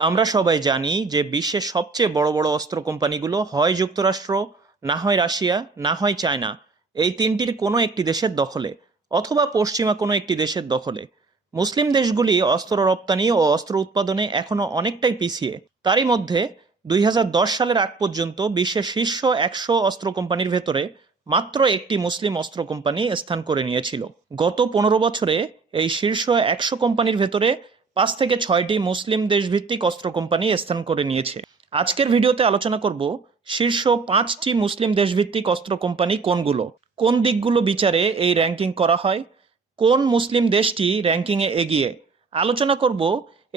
আমরা সবাই জানি যে বিশ্বের সবচেয়ে বড় বড় অস্ত্র কোম্পানিগুলো হয় যুক্তরাষ্ট্র, না হয় রাশিয়া, না হয় চায়না। এই তিনটির কোনো একটি দেশের দখলে, অথবা পশ্চিমা কোনো একটি দেশের দখলে। মুসলিম দেশগুলি অস্ত্র রপ্তানি ও অস্ত্র উৎপাদনে এখনো অনেকটাই পিছিয়ে। তারই মধ্যে 2010 সালের আগ পর্যন্ত বিশ্বের শীর্ষ 100 অস্ত্র কোম্পানির ভেতরে মাত্র একটি মুসলিম অস্ত্র কোম্পানি স্থান করে নিয়েছিল। গত 15 বছরে এই শীর্ষ 100 কোম্পানির ভেতরে 5 থেকে 6টি মুসলিম দেশভিত্তিক অস্ত্র কোম্পানি স্থান করে নিয়েছে। আজকের ভিডিওতে আলোচনা করব শীর্ষ 5টি মুসলিম দেশভিত্তিক অস্ত্র কোম্পানি কোনগুলো, কোন দিকগুলো বিচারে এই র্যাঙ্কিং করা হয়, কোন মুসলিম দেশটি র্যাঙ্কিংয়ে এগিয়ে। আলোচনা করব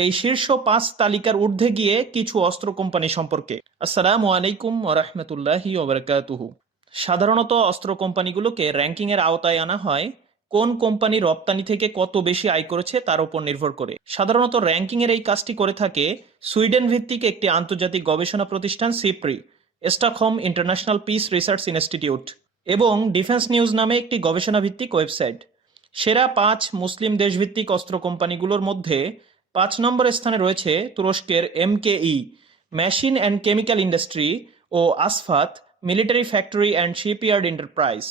এই শীর্ষ 5 তালিকার ঊর্ধ্বে গিয়ে কিছু অস্ত্র কোম্পানি সম্পর্কে। আসসালামু আলাইকুম ওয়া রাহমাতুল্লাহি ওয়া বারাকাতুহু। সাধারণত অস্ত্র কোম্পানিগুলোকে র্যাঙ্কিংয়ের আওতায় আনা হয় কোন কোম্পানি রপ্তানি থেকে কত বেশি আয় করেছে তার উপর নির্ভর করে। সাধারণত র্যাঙ্কিংয়ের এই কাজটি করে থাকে সুইডেন ভিত্তিক একটি আন্তর্জাতিক গবেষণা প্রতিষ্ঠান SIPRI, Stockholm international piece research institute এবং ডিফেন্স নিউজ নামে একটি গবেষণা ভিত্তিক ওয়েবসাইট। সেরা 5 মুসলিম দেশভিত্তিক অস্ত্র কোম্পানিগুলোর মধ্যে 5 নম্বর স্থানে রয়েছে তুরস্কের MKE, machine and chemical industry, ও ASFAT, military factory and shipyard enterprise,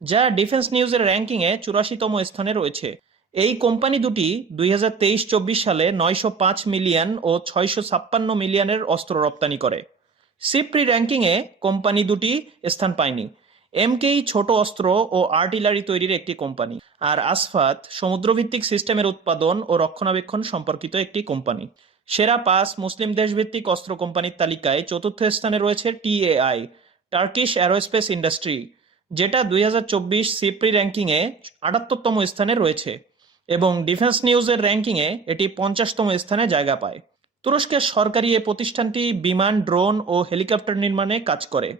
যা ডিফেন্স নিউজের র্যাঙ্কিংয়ে 84তম স্থানে রয়েছে। এই কোম্পানি দুটি 2023-24 সালে 905 মিলিয়ন ও 656 মিলিয়নের অস্ত্র রপ্তানি করে। সিপ্রি র্যাঙ্কিংয়ে কোম্পানি দুটি স্থান পায়নি। এমকেই ছোট অস্ত্র ও আর্টিলারি তৈরির একটি কোম্পানি, আর আসফাত সমুদ্রভিত্তিক সিস্টেমের উৎপাদন ও রক্ষণাবেক্ষণ সম্পর্কিত একটি কোম্পানি। সেরা 5 মুসলিম দেশভিত্তিক অস্ত্র কোম্পানির তালিকায় চতুর্থ স্থানে রয়েছে টিএআই, টার্কিশ অ্যারোস্পেস ইন্ডাস্ট্রি, যেটা 2024 সিপ্রি র্যাঙ্কিংয়ে 78তম স্থানে রয়েছে এবং ডিফেন্স নিউজের র্যাঙ্কিংয়ে এটি 50তম স্থানে জায়গা পায়। তুরস্কের সরকারি এই প্রতিষ্ঠানটি বিমান, ড্রোন ও হেলিকপ্টার নির্মাণে কাজ করে।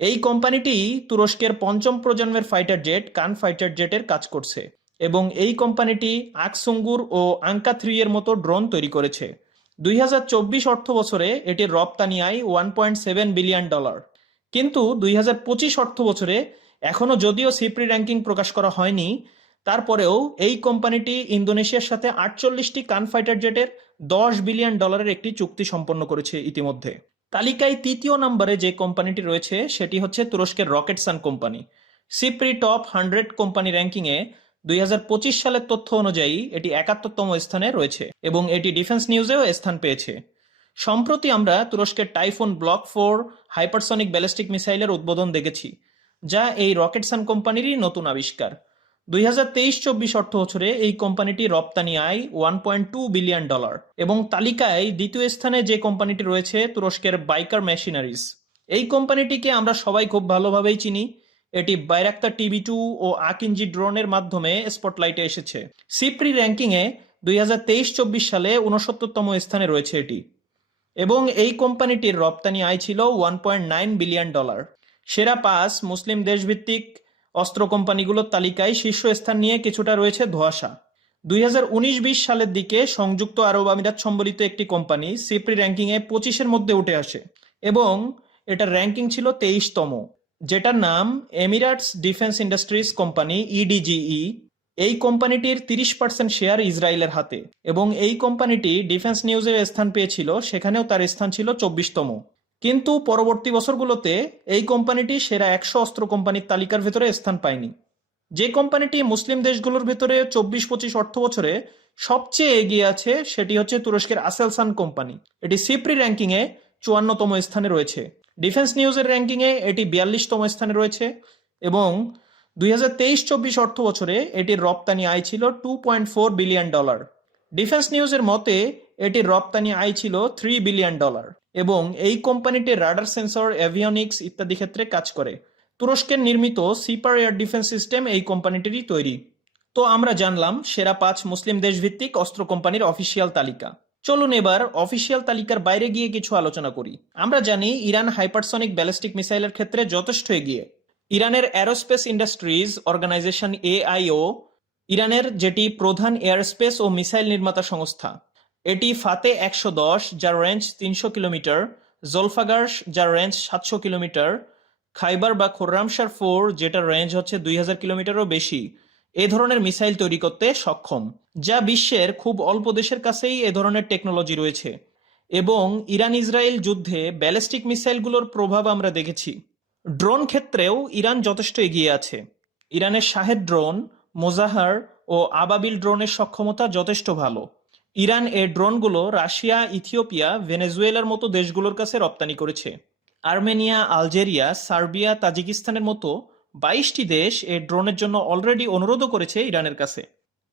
এই কোম্পানিটি তুরস্কের 5ম প্রজন্মের ফাইটার জেট কান ফাইটার জেটের কাজ করছে এবং এই কোম্পানিটি আকসুঙ্গুর ও আঙ্কা 3 এর মতো ড্রোন তৈরি করেছে। 2024 অর্থ বছরে এটির রপ্তানি আয় $1.7 বিলিয়ন। কিন্তু 2025 অর্থ বছরে এখনো যদিও সিপ্রি র্যাঙ্কিং প্রকাশ করা হয়নি, তারপরেও এই কোম্পানিটি ইন্দোনেশিয়ার সাথে 48টি কান ফাইটার জেটের $10 বিলিয়ন একটি চুক্তি সম্পন্ন করেছে ইতিমধ্যে। তালিকায় 3য় নম্বরে যে কোম্পানিটি রয়েছে সেটি হচ্ছে তুরস্কের Roketsan company. SIPRI top 100 company র্যাঙ্কিংয়ে 2025 সালের তথ্য অনুযায়ী এটি 71তম স্থানে রয়েছে এবং এটি ডিফেন্স নিউজেও স্থান পেয়েছে। সম্প্রতি আমরা তুরস্কের টাইফুন ব্লক 4 হাইপারসনিক ব্যালিস্টিক মিসাইলের উদ্বোধন দেখেছি, যা এই রকেটসান কোম্পানিরই নতুন আবিষ্কার। 2023-24 অর্থ বছরে এই কোম্পানিটি রপ্তানি আয় $1.2 বিলিয়ন এবং তালিকায় দ্বিতীয় স্থানে যে কোম্পানিটি রয়েছে তুরস্কের বাইকার মেশিনারিজ। এই কোম্পানিটিকে আমরা সবাই খুব ভালোভাবেই চিনি। এটি বাইরাক্তার টিবি2 ও আকিনজি ড্রোনের মাধ্যমে স্পটলাইটে এসেছে। সিপ্রি র্যাঙ্কিংয়ে 2023-24 সালে 69তম স্থানে রয়েছে এটি এবং এই কোম্পানিটির রপ্তানি আয় ছিল $1.9 বিলিয়ন। সেরা 5 মুসলিম দেশভিত্তিক অস্ত্র কোম্পানিগুলোর তালিকায় শীর্ষস্থান নিয়ে কিছুটা রয়েছে ধোঁয়াশা। 2019-20 সালের দিকে সংযুক্ত আরব আমিরাত সম্বলিত একটি কোম্পানি সিপ্রি র্যাঙ্কিংয়ে 25-এর মধ্যে উঠে আসে এবং এটার র্যাঙ্কিং ছিল 23তম, যেটার নাম এমিরাটস ডিফেন্স ইন্ডাস্ট্রিজ কোম্পানি, ইডিজিই। এই কোম্পানিটির 30% শেয়ার ইসরায়েলের হাতে এবং এই কোম্পানিটি ডিফেন্স নিউজের স্থান পেয়েছিল, সেখানেও তার স্থান ছিল 24তম। কিন্তু পরবর্তী বছরগুলোতে এই কোম্পানিটি সেরা 100 অস্ত্র কোম্পানির তালিকার ভেতরে স্থান পায়নি। যে কোম্পানিটি মুসলিম দেশগুলোর ভেতরে 24-25 অর্থ বছরে সবচেয়ে এগিয়ে আছে সেটি হচ্ছে তুরস্কের আসেলসান কোম্পানি। এটি সিপ্রি র্যাঙ্কিংয়ে 54তম স্থানে রয়েছে। ডিফেন্স নিউজের র্যাঙ্কিংয়ে এটি 42তম স্থানে রয়েছে এবং 2023-24 অর্থ বছরে এটির রপ্তানি আয় ছিল $2.4 বিলিয়ন। ডিফেন্স নিউজের মতে এটির রপ্তানি আয় ছিল $3 বিলিয়ন এবং এই কোম্পানিটির রাডার, সেন্সর, এভিওনিক্স ইত্যাদি ক্ষেত্রে কাজ করে। তুরস্কের নির্মিত সিপার এয়ার ডিফেন্স সিস্টেম এই কোম্পানিটিরই তৈরি। তো আমরা জানলাম সেরা 5 মুসলিম দেশভিত্তিক অস্ত্র কোম্পানির অফিসিয়াল তালিকা। চলুন এবার অফিসিয়াল তালিকার বাইরে গিয়ে কিছু আলোচনা করি। আমরা জানি ইরান হাইপারসনিক ব্যালিস্টিক মিসাইলের ক্ষেত্রে যথেষ্ট এগিয়ে। ইরানের অ্যারোস্পেস ইন্ডাস্ট্রিজ অর্গানাইজেশন এআইও, ইরানের যেটি প্রধান এয়ারস্পেস ও মিসাইল নির্মাতা সংস্থা, এটি ফাতে 110 যার রেঞ্জ 300 কিলোমিটার, জোলফাগার্স যার রেঞ্জ 700 কিলোমিটার, খাইবার বা খোর্রামশার 4 যেটার রেঞ্জ হচ্ছে 2000 কিলোমিটারও বেশি, এ ধরনের মিসাইল তৈরি করতে সক্ষম, যা বিশ্বের খুব অল্প দেশের কাছেই এ ধরনের টেকনোলজি রয়েছে। এবং ইরান ইসরায়েল যুদ্ধে ব্যালিস্টিক মিসাইলগুলোর প্রভাব আমরা দেখেছি। ড্রোন ক্ষেত্রেও ইরান যথেষ্ট এগিয়ে আছে। ইরানের শাহেদ ড্রোন, মোজাহার ও আবাবিল ড্রোনের সক্ষমতা যথেষ্ট ভালো। ইরান এই ড্রোনগুলো রাশিয়া, ইথিওপিয়া, ভেনেজুয়েলার মতো দেশগুলোর কাছে রপ্তানি করেছে। আর্মেনিয়া, আলজেরিয়া, সার্বিয়া, তাজিকিস্তানের মতো 22টি দেশ এই ড্রোনের জন্য অলরেডি অনুরোধও করেছে ইরানের কাছে।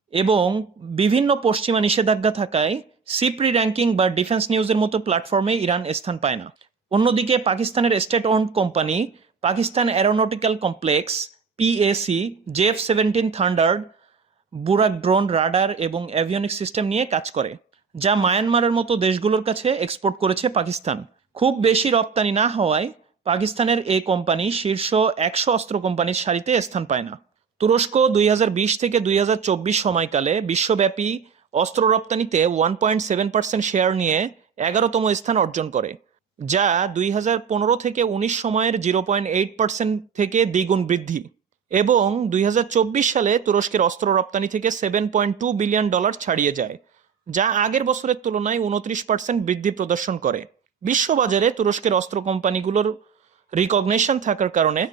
এবং বিভিন্ন পশ্চিমা নিষেধাজ্ঞা থাকায় সিপ্রি র্যাঙ্কিং বা ডিফেন্স নিউজের মতো প্ল্যাটফর্মে ইরান স্থান পায় না। অন্যদিকে পাকিস্তানের state owned company Pakistan aeronautical complex PAC JF-17 thunder Burraq drone, radar এবং অ্যাভিওনিক্স সিস্টেম নিয়ে কাজ করে, যা মায়ানমারের মতো দেশগুলোর কাছে এক্সপোর্ট করেছে পাকিস্তান। খুব বেশি রপ্তানি না হওয়ায় পাকিস্তানের এই কোম্পানি শীর্ষ 100 অস্ত্র কোম্পানির সারিতে স্থান পায় না। তুরস্ক 2020 থেকে 2024 সময়কালে বিশ্বব্যাপী অস্ত্র রপ্তানিতে 1.7% শেয়ার নিয়ে 11তম স্থান অর্জন করে, যা 2015 থেকে 19 সময়ের 0.8% থেকে দ্বিগুণ বৃদ্ধি। এবং 2024 সালে তুরস্কের অস্ত্র রপ্তানি থেকে $7.2 বিলিয়ন ছাড়িয়ে যায়, যা আগের বছরের তুলনায় 29% বৃদ্ধি প্রদর্শন করে। বিশ্ববাজারে তুরস্কের অস্ত্র কোম্পানিগুলোর রিকগনিশন থাকার কারণে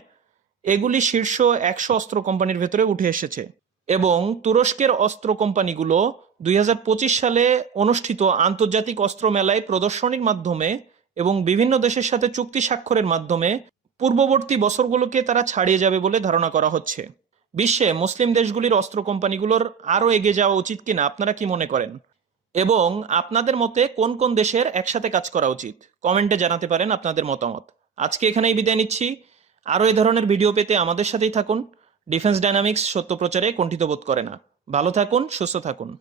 এগুলি শীর্ষ 100 অস্ত্র কোম্পানির ভেতরে উঠে এসেছে। এবং তুরস্কের অস্ত্র কোম্পানিগুলো 2025 সালে অনুষ্ঠিত আন্তর্জাতিক অস্ত্র মেলায় প্রদর্শনীর মাধ্যমে এবং বিভিন্ন দেশের সাথে চুক্তি স্বাক্ষরের মাধ্যমে পূর্ববর্তী বছরগুলোকে তারা ছাড়িয়ে যাবে বলে ধারণা করা হচ্ছে। বিশ্বে মুসলিম দেশগুলির অস্ত্র কোম্পানিগুলোর আরও এগিয়ে যাওয়া উচিত কিনা আপনারা কি মনে করেন? এবং আপনাদের মতে কোন কোন দেশের একসাথে কাজ করা উচিত কমেন্টে জানাতে পারেন আপনাদের মতামত। আজকে এখানেই বিদায় নিচ্ছি। আরও এই ধরনের ভিডিও পেতে আমাদের সাথেই থাকুন। ডিফেন্স ডায়নামিক্স সত্য প্রচারে কুণ্ঠিত বোধ করে না। ভালো থাকুন, সুস্থ থাকুন।